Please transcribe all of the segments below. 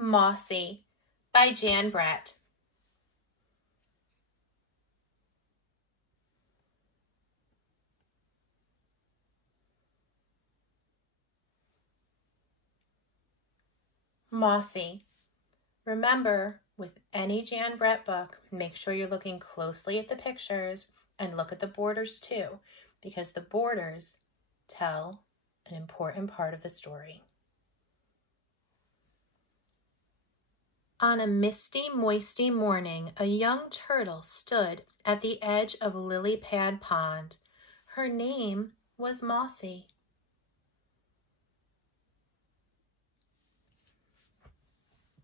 Mossy by Jan Brett. Mossy. Remember, with any Jan Brett book, make sure you're looking closely at the pictures and look at the borders too, because the borders tell an important part of the story. On a misty, moisty morning, a young turtle stood at the edge of Lily Pad Pond. Her name was Mossy.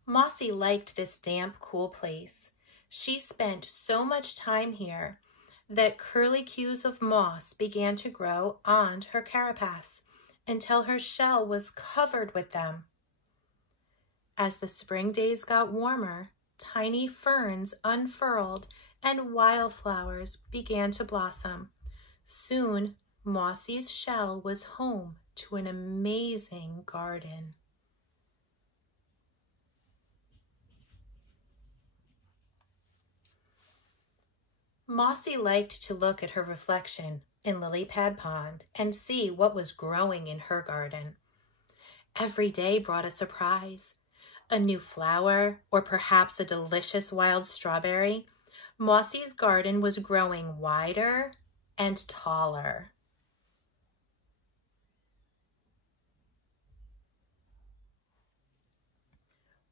Mossy liked this damp, cool place. She spent so much time here that curlicues of moss began to grow on her carapace until her shell was covered with them. As the spring days got warmer, tiny ferns unfurled and wildflowers began to blossom. Soon, Mossy's shell was home to an amazing garden. Mossy liked to look at her reflection in Lily Pad Pond and see what was growing in her garden. Every day brought a surprise. A new flower, or perhaps a delicious wild strawberry. Mossy's garden was growing wider and taller.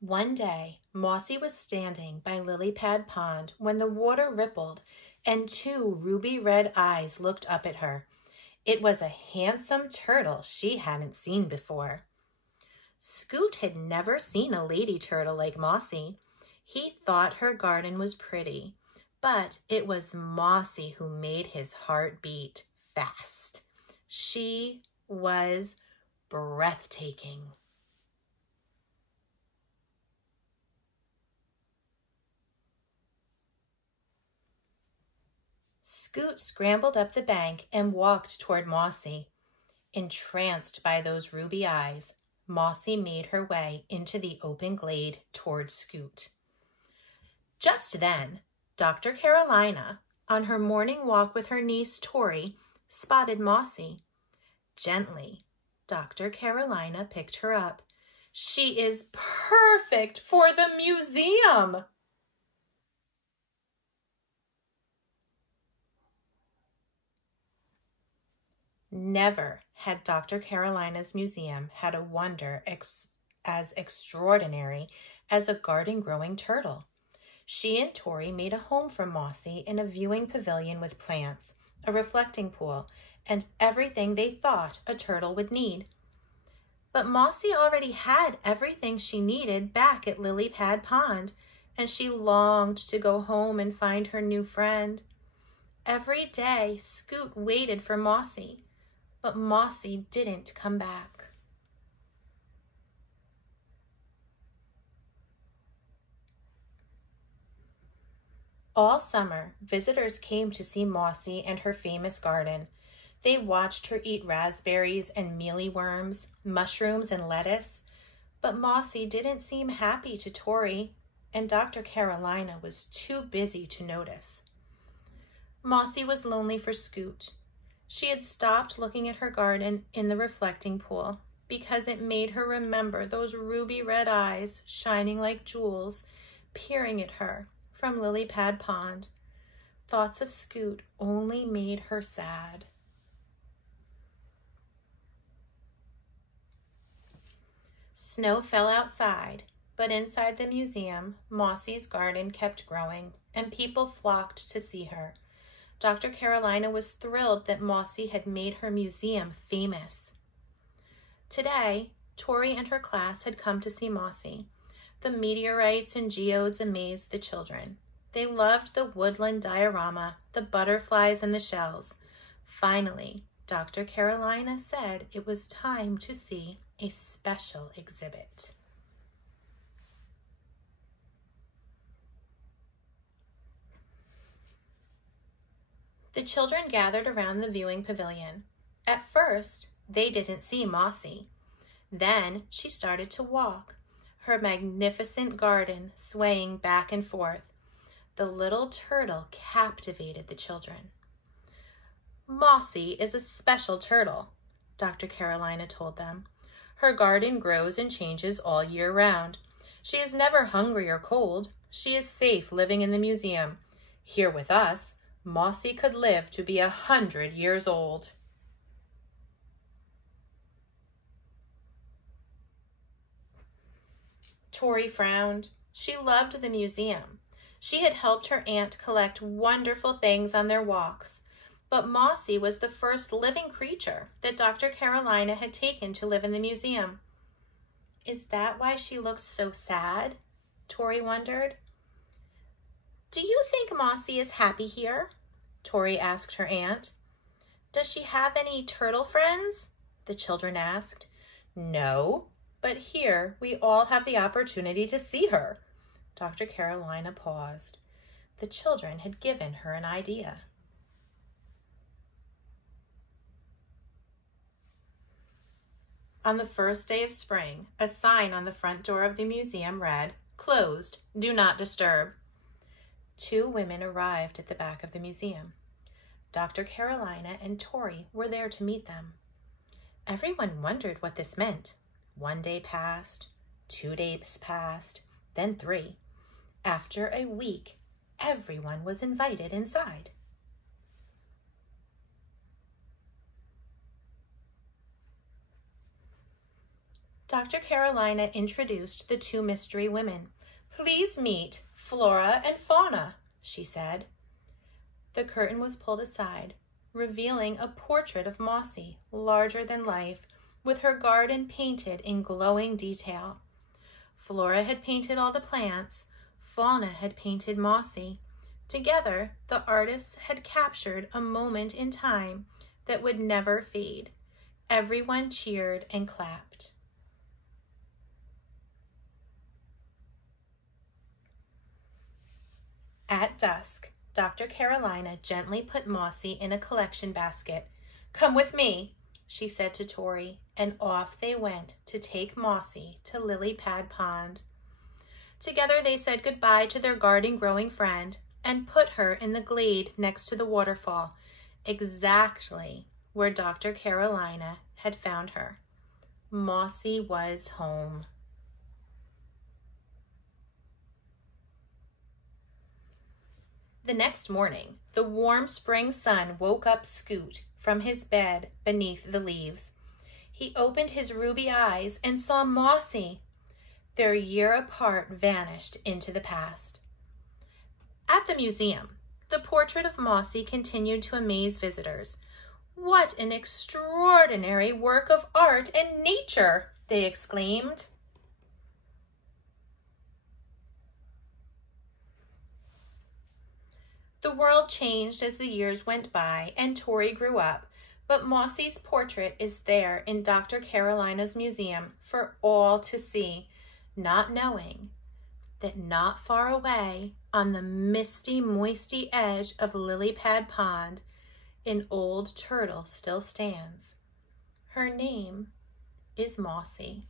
One day, Mossy was standing by Lily Pad Pond when the water rippled and two ruby red eyes looked up at her. It was a handsome turtle she hadn't seen before. Scoot had never seen a lady turtle like Mossy. He thought her garden was pretty, but it was Mossy who made his heart beat fast. She was breathtaking. Scoot scrambled up the bank and walked toward Mossy. Entranced by those ruby eyes, Mossy made her way into the open glade toward Scoot. Just then, Dr. Carolina, on her morning walk with her niece Tori, spotted Mossy. Gently, Dr. Carolina picked her up. "She is perfect for the museum!" Never had Dr. Carolina's museum had a wonder as extraordinary as a garden-growing turtle. She and Tori made a home for Mossy in a viewing pavilion with plants, a reflecting pool, and everything they thought a turtle would need. But Mossy already had everything she needed back at Lily Pad Pond, and she longed to go home and find her new friend. Every day, Scoot waited for Mossy, but Mossy didn't come back. All summer, visitors came to see Mossy and her famous garden. They watched her eat raspberries and mealyworms, mushrooms and lettuce, but Mossy didn't seem happy to Tori, and Dr. Carolina was too busy to notice. Mossy was lonely for Scoot. She had stopped looking at her garden in the reflecting pool because it made her remember those ruby red eyes shining like jewels, peering at her from Lily Pad Pond. Thoughts of Scoot only made her sad. Snow fell outside, but inside the museum, Mossy's garden kept growing, and people flocked to see her. Dr. Carolina was thrilled that Mossy had made her museum famous. Today, Tori and her class had come to see Mossy. The meteorites and geodes amazed the children. They loved the woodland diorama, the butterflies and the shells. Finally, Dr. Carolina said it was time to see a special exhibit. The children gathered around the viewing pavilion. At first, they didn't see Mossy. Then she started to walk. her magnificent garden swaying back and forth. The little turtle captivated the children. Mossy is a special turtle, Dr. Carolina told them. Her garden grows and changes all year round. She is never hungry or cold. She is safe living in the museum. Here with us, Mossy could live to be 100 years old. Tori frowned. She loved the museum. She had helped her aunt collect wonderful things on their walks. But Mossy was the first living creature that Dr. Carolina had taken to live in the museum. Is that why she looks so sad? Tori wondered. Do you think Mossy is happy here? Tori asked her aunt. Does she have any turtle friends? The children asked. No, but here we all have the opportunity to see her. Dr. Carolina paused. The children had given her an idea. On the first day of spring, a sign on the front door of the museum read, "Closed, do not disturb." 2 women arrived at the back of the museum. Dr. Carolina and Tori were there to meet them. Everyone wondered what this meant. 1 day passed, 2 days passed, then 3. After a week, everyone was invited inside. Dr. Carolina introduced the 2 mystery women. Please meet Flora and Fauna, she said. The curtain was pulled aside, revealing a portrait of Mossy, larger than life, with her garden painted in glowing detail. Flora had painted all the plants. Fauna had painted Mossy. Together, the artists had captured a moment in time that would never fade. Everyone cheered and clapped. At dusk, Dr. Carolina gently put Mossy in a collection basket. Come with me, she said to Tori, and off they went to take Mossy to Lily Pad Pond. Together they said goodbye to their garden-growing friend and put her in the glade next to the waterfall, exactly where Dr. Carolina had found her. Mossy was home. The next morning, the warm spring sun woke up Scoot from his bed beneath the leaves. He opened his ruby eyes and saw Mossy. Their year apart vanished into the past. At the museum, the portrait of Mossy continued to amaze visitors. What an extraordinary work of art and nature, they exclaimed. The world changed as the years went by and Tori grew up, but Mossy's portrait is there in Dr. Carolina's museum for all to see, not knowing that not far away on the misty, moisty edge of Lily Pad Pond, an old turtle still stands. Her name is Mossy.